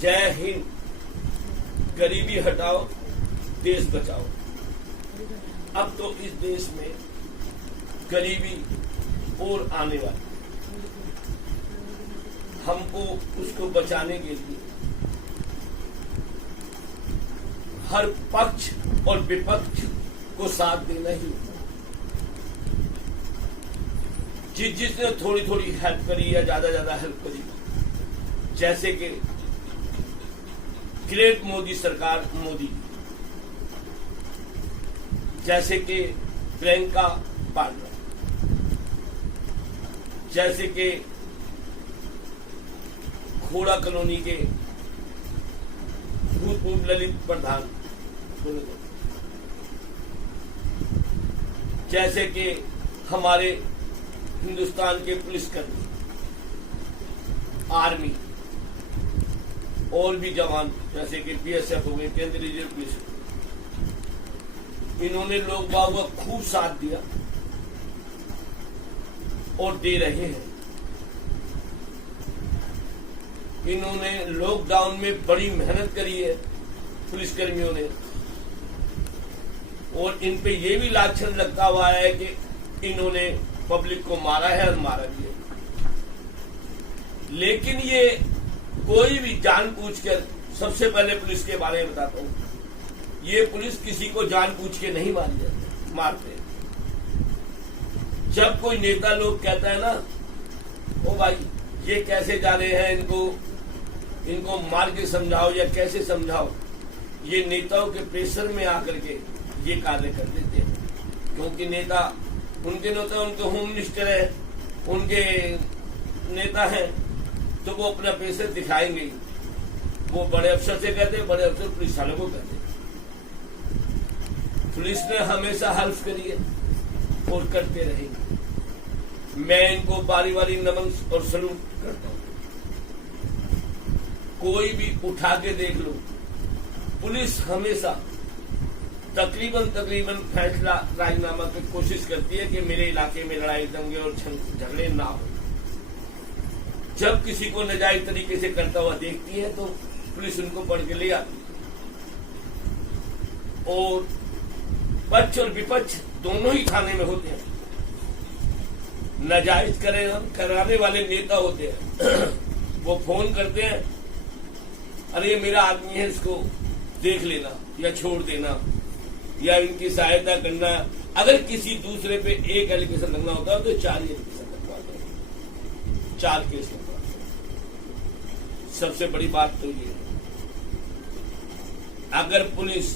जय हिंद, गरीबी हटाओ, देश बचाओ। अब तो इस देश में गरीबी और आने वाली, हमको उसको बचाने के लिए हर पक्ष और विपक्ष को साथ देना ही होगा। जिसने थोड़ी थोड़ी हेल्प करी या ज्यादा हेल्प करी, जैसे कि ग्रेट मोदी सरकार मोदी, जैसे कि प्रियंका वाड्रा, जैसे कि खोड़ा कॉलोनी के भूतपूर्व ललित प्रधान, जैसे कि हमारे हिंदुस्तान के पुलिसकर्मी, आर्मी और भी जवान जैसे कि बीएसएफ हो गए, केंद्रीय रिजर्व पुलिस, इन्होंने लोग बाग का खूब साथ दिया और दे रहे हैं। इन्होंने लॉकडाउन में बड़ी मेहनत करी है पुलिसकर्मियों ने, और इन पे ये भी लाछन लगता हुआ है कि इन्होंने पब्लिक को मारा है और मारा भी है। लेकिन ये कोई भी जानबूझकर, सबसे पहले पुलिस के बारे में बताता हूं, ये पुलिस किसी को जानबूझ के नहीं मारते। जब कोई नेता लोग कहता है ना, ओ भाई ये कैसे जा रहे हैं, इनको मार के समझाओ या कैसे समझाओ, ये नेताओं के प्रेशर में आकर के ये कार्य कर देते हैं। क्योंकि नेता उनके होम मिनिस्टर है, उनके नेता हैं, तो वो अपना प्रेशर दिखाएंगे ही। वो बड़े अफसर से कहते, बड़े अफसर पुलिस वालों को कहते। पुलिस ने हमेशा हेल्प करी है और करते रहेंगे। मैं इनको बारी बारी नमन और सलूट करता हूं। कोई भी उठा के देख लो, पुलिस हमेशा तकरीबन फैसला राजीनामा की कोशिश करती है कि मेरे इलाके में लड़ाई दंगे और झगड़े ना हो। जब किसी को नाजायज तरीके से करता हुआ देखती है तो पुलिस उनको पकड़ के ले आती है। और पक्ष और विपक्ष दोनों ही थाने में होते हैं। नाजायज कराने वाले नेता होते हैं, वो फोन करते हैं, अरे ये मेरा आदमी है, इसको देख लेना या छोड़ देना या इनकी सहायता करना। अगर किसी दूसरे पे एक एलिगेशन लगना होता है तो 4 एलिगेशन लगवाते हैं, 4 केस लगवाते हैं। सबसे बड़ी बात तो ये है, अगर पुलिस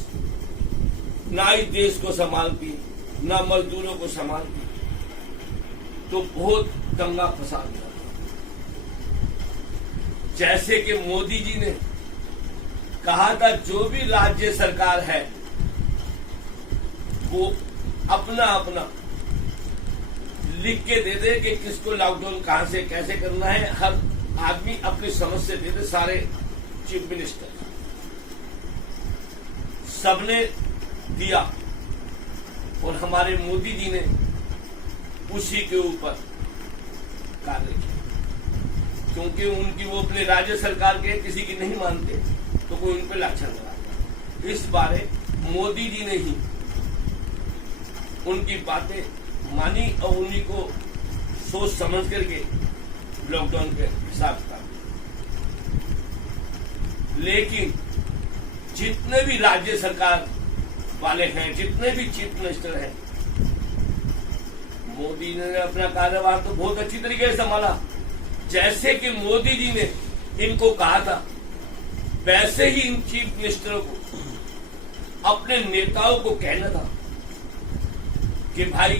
ना ही देश को संभालती, ना मजदूरों को संभालती, तो बहुत दंगा फसाद होता। जैसे कि मोदी जी ने कहा था, जो भी राज्य सरकार है वो अपना लिख के दे दे कि किसको लॉकडाउन कहां से कैसे करना है। हर आदमी अपनी समझ से दे दे। सारे चीफ मिनिस्टर सबने दिया और हमारे मोदी जी ने उसी के ऊपर कार्य किया। क्योंकि उनकी वो अपने राज्य सरकार के किसी की नहीं मानते तो कोई उन पर लाछन लगाता। इस बारे मोदी जी ने ही उनकी बातें मानी और उन्हीं को सोच समझ करके लॉकडाउन के हिसाब था। लेकिन जितने भी राज्य सरकार वाले हैं, जितने भी चीफ मिनिस्टर हैं, मोदी ने अपना कार्यभार तो बहुत अच्छी तरीके से संभाला। जैसे कि मोदी जी ने इनको कहा था, वैसे ही इन चीफ मिनिस्टरों को, अपने नेताओं को कहना था कि भाई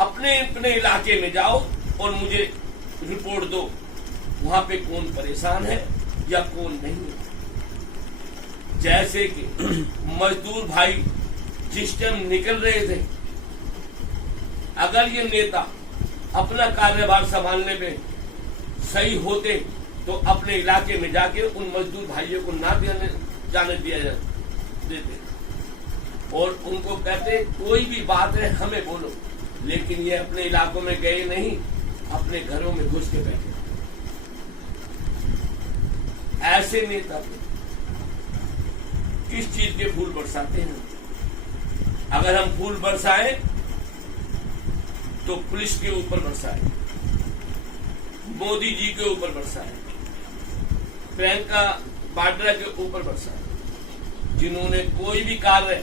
अपने इलाके में जाओ और मुझे रिपोर्ट दो, वहां पे कौन परेशान है या कौन नहीं है। जैसे कि मजदूर भाई जिस टाइम निकल रहे थे, अगर ये नेता अपना कार्यभार संभालने में सही होते तो अपने इलाके में जाके उन मजदूर भाइयों को ना जाने दिया देते और उनको कहते कोई भी बात है हमें बोलो। लेकिन ये अपने इलाकों में गए नहीं, अपने घरों में घुस के बैठे। ऐसे ऐसे नेता पे किस चीज के फूल बरसाते हैं? अगर हम फूल बरसाएं तो पुलिस के ऊपर बरसाएं, मोदी जी के ऊपर बरसाएं, प्रियंका वाड्रा के ऊपर बरसाएं, जिन्होंने कोई भी कार्य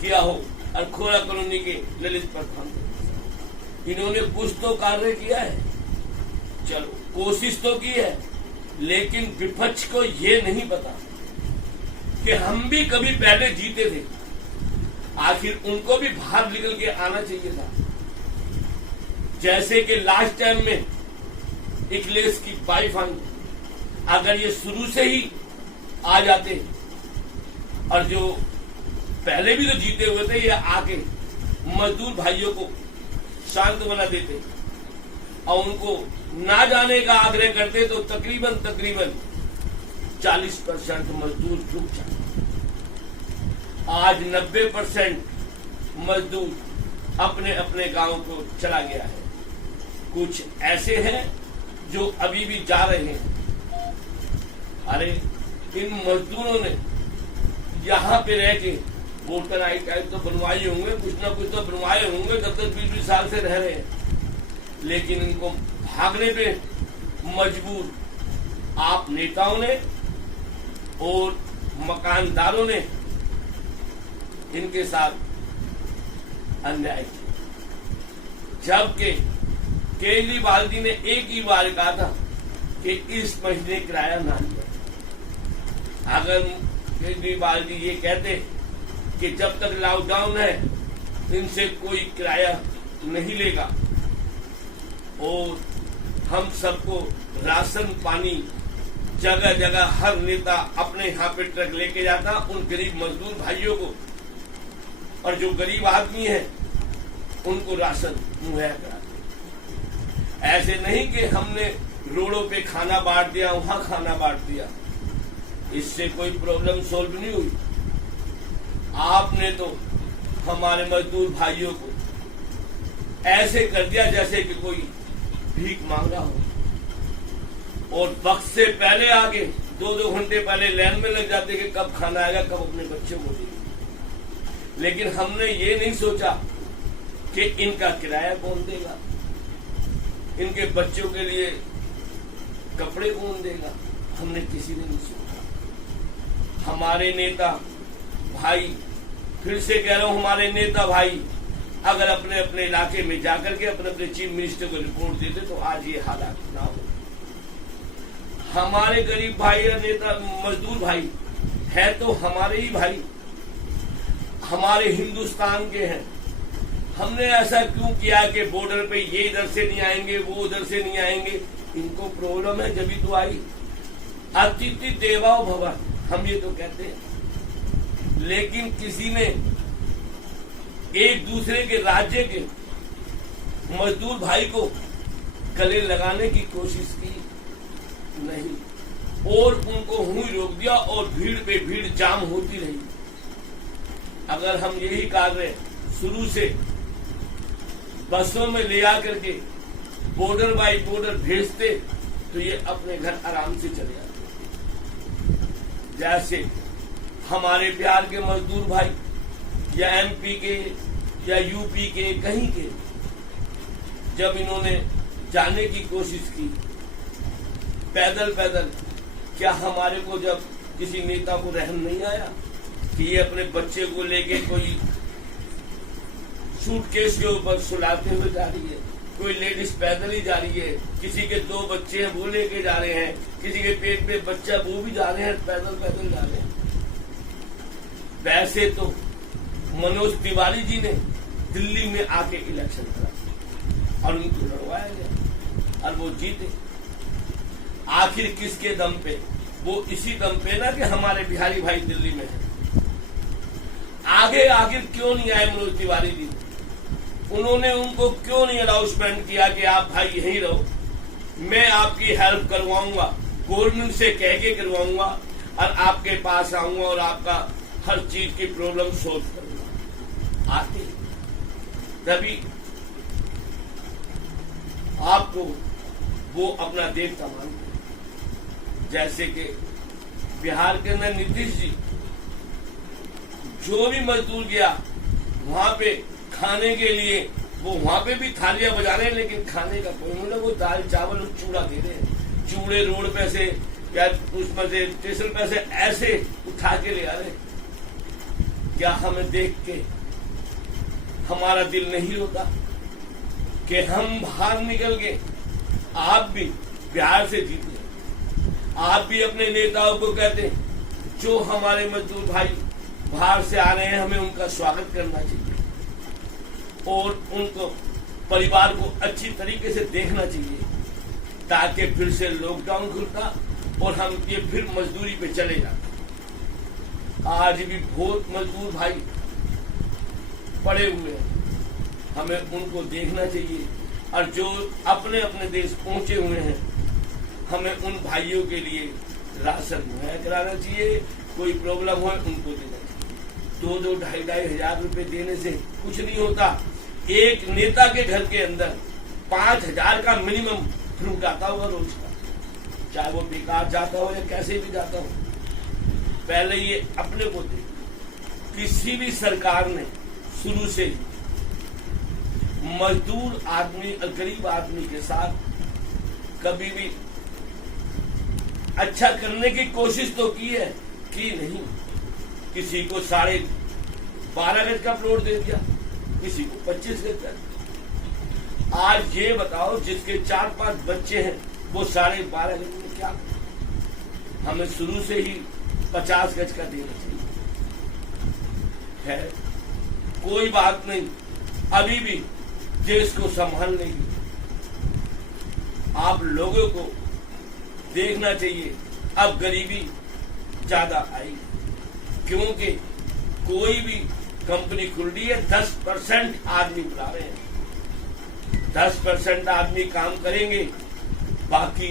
किया हो, अरखोरा कॉलोनी के ललित प्रधान, इन्होंने कुछ तो कार्य किया है, चलो कोशिश तो की है, लेकिन विपक्ष को ये नहीं पता कि हम भी कभी पहले जीते थे। आखिर उनको भी बाहर निकल के आना चाहिए था। जैसे कि लास्ट टाइम में अखिलेश की वाइफ आई, अगर ये शुरू से ही आ जाते और जो पहले भी तो जीते हुए थे, ये आके मजदूर भाइयों को शांत बना देते और उनको ना जाने का आग्रह करते तो तकरीबन 40% मजदूर रुक जाते। आज 90% मजदूर अपने अपने गांव को चला गया है। कुछ ऐसे हैं जो अभी भी जा रहे हैं। अरे इन मजदूरों ने यहाँ पे रह के वोटर आई कार्ड तो बनवाए होंगे, कुछ ना कुछ तो बनवाए होंगे, 10-20 साल से रह रहे हैं, लेकिन इनको भागने पे मजबूर आप नेताओं ने और मकानदारों ने इनके साथ अन्याय किया। जबकि केजरीवाल जी ने एक ही बार कहा था कि इस महीने किराया ना लिया। अगर केजरीवाल जी ये कहते कि जब तक लॉकडाउन है इनसे कोई किराया नहीं लेगा और हम सबको राशन पानी जगह जगह हर नेता अपने यहाँ पे ट्रक लेके जाता उन गरीब मजदूर भाइयों को, और जो गरीब आदमी है उनको राशन मुहैया कराते। ऐसे नहीं कि हमने रोडों पे खाना बांट दिया, वहां खाना बांट दिया, इससे कोई प्रॉब्लम सॉल्व नहीं हुई। आपने तो हमारे मजदूर भाइयों को ऐसे कर दिया जैसे कि कोई भीख मांगा हो, और वक्त से पहले आगे 2-2 घंटे पहले लाइन में लग जाते कि कब खाना आएगा, कब अपने बच्चों को देंगे। लेकिन हमने ये नहीं सोचा कि इनका किराया कौन देगा, इनके बच्चों के लिए कपड़े कौन देगा, हमने किसी ने नहीं सोचा। हमारे नेता भाई, फिर से कह रहा हूं, हमारे नेता भाई अगर अपने अपने इलाके में जाकर के अपने अपने चीफ मिनिस्टर को रिपोर्ट देते तो आज ये हालात ना हो। हमारे गरीब भाई या नेता मजदूर भाई है तो हमारे ही भाई, हमारे हिंदुस्तान के हैं। हमने ऐसा क्यों किया कि बॉर्डर पे ये इधर से नहीं आएंगे, वो उधर से नहीं आएंगे? इनको प्रॉब्लम है जब तो आई। अतिथि देवो भव, हम ये तो कहते हैं, लेकिन किसी ने एक दूसरे के राज्य के मजदूर भाई को गले लगाने की कोशिश की नहीं, और उनको हुई रोक दिया और भीड़ पे भीड़ जाम होती रही। अगर हम यही कार्य शुरू से बसों में ले आकर के बॉर्डर बाई बॉर्डर भेजते तो ये अपने घर आराम से चले जाते। जैसे हमारे बिहार के मजदूर भाई या एमपी के या यूपी के कहीं के, जब इन्होंने जाने की कोशिश की पैदल पैदल, क्या हमारे को जब किसी नेता को रहम नहीं आया कि ये अपने बच्चे को लेके कोई सूटकेस के ऊपर सुलाते हुए जा रही है, कोई लेडीज पैदल ही जा रही है, किसी के 2 बच्चे हैं वो लेके जा रहे हैं, किसी के पेट में बच्चा वो भी जा रहे हैं, पैदल पैदल जा रहे हैं। वैसे तो मनोज तिवारी जी ने दिल्ली में आके इलेक्शन करा और उनको लड़वाया गया और वो जीते। आखिर किसके दम पे? वो इसी दम पे ना कि हमारे बिहारी भाई दिल्ली में है। आगे आखिर क्यों नहीं आए मनोज तिवारी जी? उन्होंने उनको क्यों नहीं अनाउंसमेंट किया कि आप भाई यहीं रहो, मैं आपकी हेल्प करवाऊंगा, गवर्नमेंट से कह के करवाऊंगा और आपके पास आऊंगा और आपका हर चीज की प्रॉब्लम सोल्व करूंगा। आते तभी आपको वो अपना देवता मानते, जैसे कि बिहार के अंदर नीतीश जी जो भी मजदूर गया वहां पे खाने के लिए वो वहां पे भी थालियां बजा रहे हैं, लेकिन खाने का कोई मतलब वो दाल चावल और चूड़ा दे रहे हैं। चूड़े रोड पे से या उसमें से स्टेशन पे से ऐसे उठा के ले आ रहे। क्या हमें देख के हमारा दिल नहीं होता कि हम बाहर निकल के आप भी बिहार से जीते, आप भी अपने नेताओं को कहते जो हमारे मजदूर भाई बाहर से आ रहे हैं हमें उनका स्वागत करना चाहिए और उनको परिवार को अच्छी तरीके से देखना चाहिए, ताकि फिर से लॉकडाउन खुलता और हम ये फिर मजदूरी पे चले जाते। आज भी बहुत मजदूर भाई पड़े हुए हैं, हमें उनको देखना चाहिए और जो अपने अपने देश पहुंचे हुए हैं हमें उन भाइयों के लिए राशन मुहैया कराना चाहिए। कोई प्रॉब्लम हो उनको देना चाहिए। 2-2, 2,500 हजार रुपए देने से कुछ नहीं होता। एक नेता के घर के अंदर 5,000 का मिनिमम फ्रूट आता होगा रोज का, चाहे वो बेकार जाता हो या कैसे भी जाता हो। पहले ये अपने को दे। किसी भी सरकार ने शुरू से ही मजदूर आदमी और गरीब आदमी के साथ कभी भी अच्छा करने की कोशिश तो की है कि नहीं। किसी को 12.5 गज का प्लॉट दे दिया, किसी को 25 गज का। आज ये बताओ जिसके 4-5 बच्चे हैं वो 12.5 गज में क्या? हमें शुरू से ही 50 गज का देना चाहिए। है कोई बात नहीं, अभी भी देश को संभालने की आप लोगों को देखना चाहिए। अब गरीबी ज्यादा आई क्योंकि कोई भी कंपनी खुल रही है, 10% आदमी बुला रहे हैं। 10% आदमी काम करेंगे, बाकी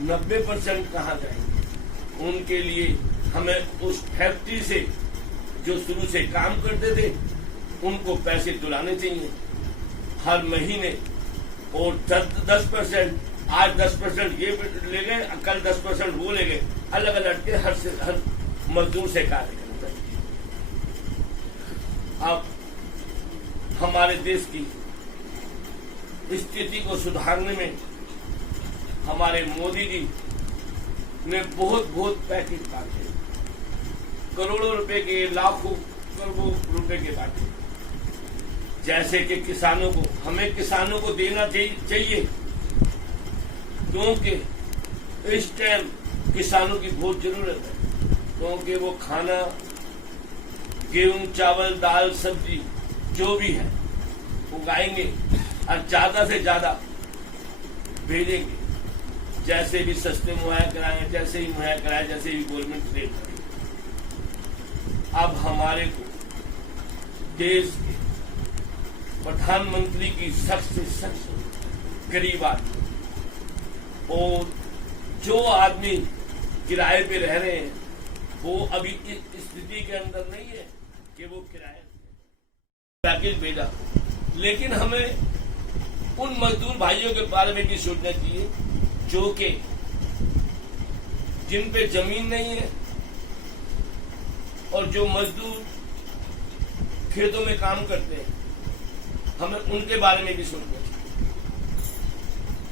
90% कहाँ जाएंगे? उनके लिए हमें उस फैक्ट्री से जो शुरू से काम करते थे उनको पैसे दिलाने चाहिए हर महीने। और 10% आज 10% ये ले गए, कल 10% वो ले गए, अलग अलग के हर मजदूर से कार्य करना चाहिए। अब हमारे देश की स्थिति को सुधारने में हमारे मोदी जी ने बहुत पैकेज बांटे, करोड़ों रुपए के, लाखों करोड़ों रुपए के बांटे। जैसे कि किसानों को, हमें किसानों को देना चाहिए क्योंकि इस टाइम किसानों की बहुत जरूरत है, क्योंकि वो खाना, गेहूं, चावल, दाल, सब्जी जो भी है उगाएंगे और ज्यादा से ज्यादा भेजेंगे। जैसे भी सस्ते मुहैया कराएं, जैसे ही मुहैया कराएं, जैसे भी गवर्नमेंट रेट करेगी। अब हमारे को देश के प्रधानमंत्री की सख्त से सख्त गरीब आदमी और जो आदमी किराए पे रह रहे हैं वो अभी इस स्थिति के अंदर नहीं है कि वो किराए पैकेज भेजा। लेकिन हमें उन मजदूर भाइयों के बारे में भी सोचना चाहिए जो कि जिन पे जमीन नहीं है और जो मजदूर खेतों में काम करते हैं, हमें उनके बारे में भी सोचना चाहिए।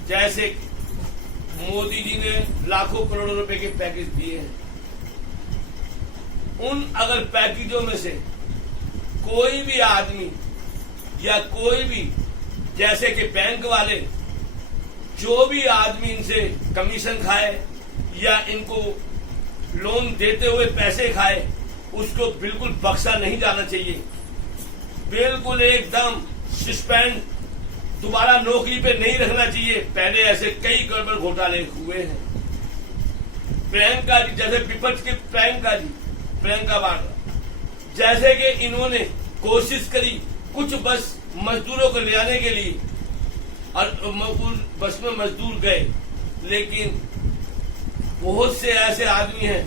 जैसे मोदी जी ने लाखों करोड़ों रुपए के पैकेज दिए हैं, उन अगर पैकेजों में से कोई भी आदमी या कोई भी, जैसे कि बैंक वाले जो भी आदमी इनसे कमीशन खाए या इनको लोन देते हुए पैसे खाए, उसको बिल्कुल बख्शा नहीं जाना चाहिए। बिल्कुल एकदम सस्पेंड, दोबारा नौकरी पे नहीं रखना चाहिए। पहले ऐसे कई गड़बड़ घोटाले हुए हैं। प्रियंका जी, जैसे विपक्ष के प्रियंका वाड्रा, जैसे कि इन्होंने कोशिश करी कुछ बस मजदूरों को ले आने के लिए और बस में मजदूर गए, लेकिन बहुत से ऐसे आदमी हैं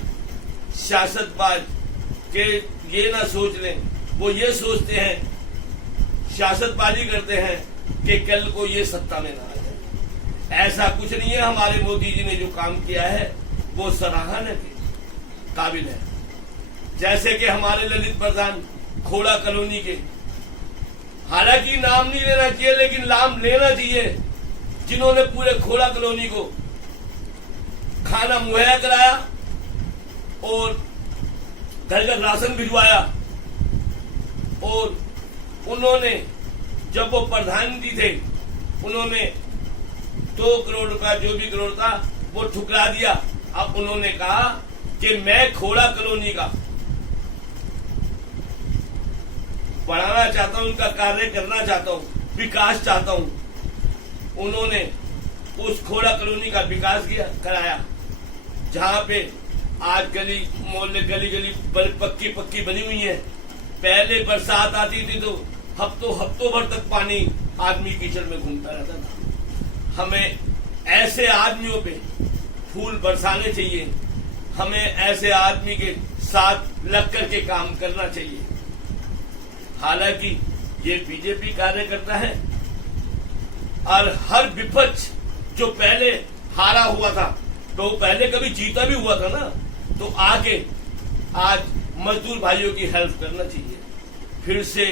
सियासतबाज के ये ना सोच लें, वो ये सोचते हैं, सियासतबाजी करते हैं कि कल को ये सत्ता में ना आ जाए। ऐसा कुछ नहीं है। हमारे मोदी जी ने जो काम किया है वो सराहनीय है। काबिल है। जैसे कि हमारे ललित प्रधान खोड़ा कॉलोनी के, हालांकि नाम नहीं लेना चाहिए लेकिन नाम लेना चाहिए, जिन्होंने पूरे खोड़ा कॉलोनी को खाना मुहैया कराया और घर घर राशन भिजवाया। और उन्होंने जब वो प्रधानमंत्री थे उन्होंने 2 करोड़ रुपया जो भी करोड़ था वो ठुकरा दिया। अब उन्होंने कहा कि मैं खोड़ा कॉलोनी का बढ़ाना चाहता हूं, उनका कार्य करना चाहता हूं, विकास चाहता हूं। उन्होंने उस खोड़ा कॉलोनी का विकास किया कराया, जहां पे आज गली मोहल्ले गली गली पक्की बनी हुई है। पहले बरसात आती थी तो हफ्तों भर तक पानी आदमी कीचड़ में घूमता रहता था। हमें ऐसे आदमियों पे फूल बरसाने चाहिए, हमें ऐसे आदमी के साथ लग करके काम करना चाहिए। हालांकि ये बीजेपी कार्यकर्ता है और हर विपक्ष जो पहले हारा हुआ था तो पहले कभी जीता भी हुआ था ना, तो आगे आज मजदूर भाइयों की हेल्प करना चाहिए। फिर से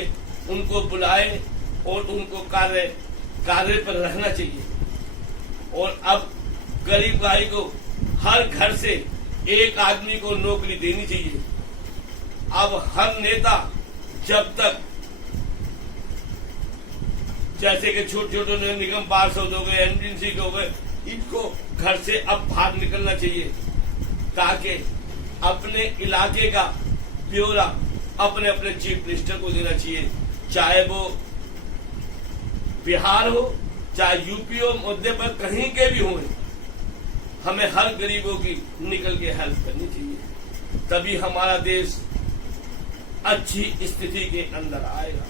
उनको बुलाए और उनको कार्य पर रखना चाहिए। और अब गरीब भाई को हर घर से एक आदमी को नौकरी देनी चाहिए। अब हर नेता जब तक जैसे कि छोटे छोटे निगम पार्षद हो गए, एमडीसी के हो गए, इनको घर से अब बाहर निकलना चाहिए ताकि अपने इलाके का ब्यौरा अपने अपने चीफ मिनिस्टर को देना चाहिए, चाहे वो बिहार हो चाहे यूपी हो, मुद्दे पर कहीं के भी हों। हमें हर गरीबों की निकल के हेल्प करनी चाहिए, तभी हमारा देश अच्छी स्थिति के अंदर आएगा।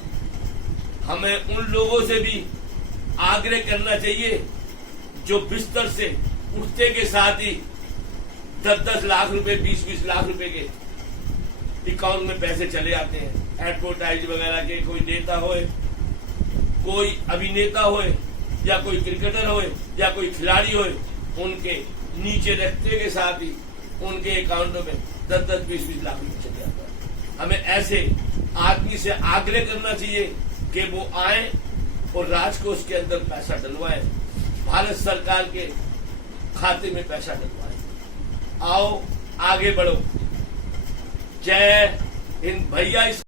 हमें उन लोगों से भी आग्रह करना चाहिए जो बिस्तर से उठते के साथ ही 10-10 लाख रुपए 20-20 लाख रुपए के अकाउंट में पैसे चले आते हैं। एडवर्टाइज वगैरह के कोई नेता होए, कोई अभिनेता होए या कोई क्रिकेटर होए या कोई खिलाड़ी होए, उनके नीचे रखते के साथ ही उनके अकाउंटों में 10-10 20-20 लाख रुपए चले आते हैं। हमें ऐसे आदमी से आग्रह करना चाहिए कि वो आए और राजकोष के अंदर पैसा डलवाए, भारत सरकार के खाते में पैसा डलवाए। आओ आगे बढ़ो। जय हिंद भैया।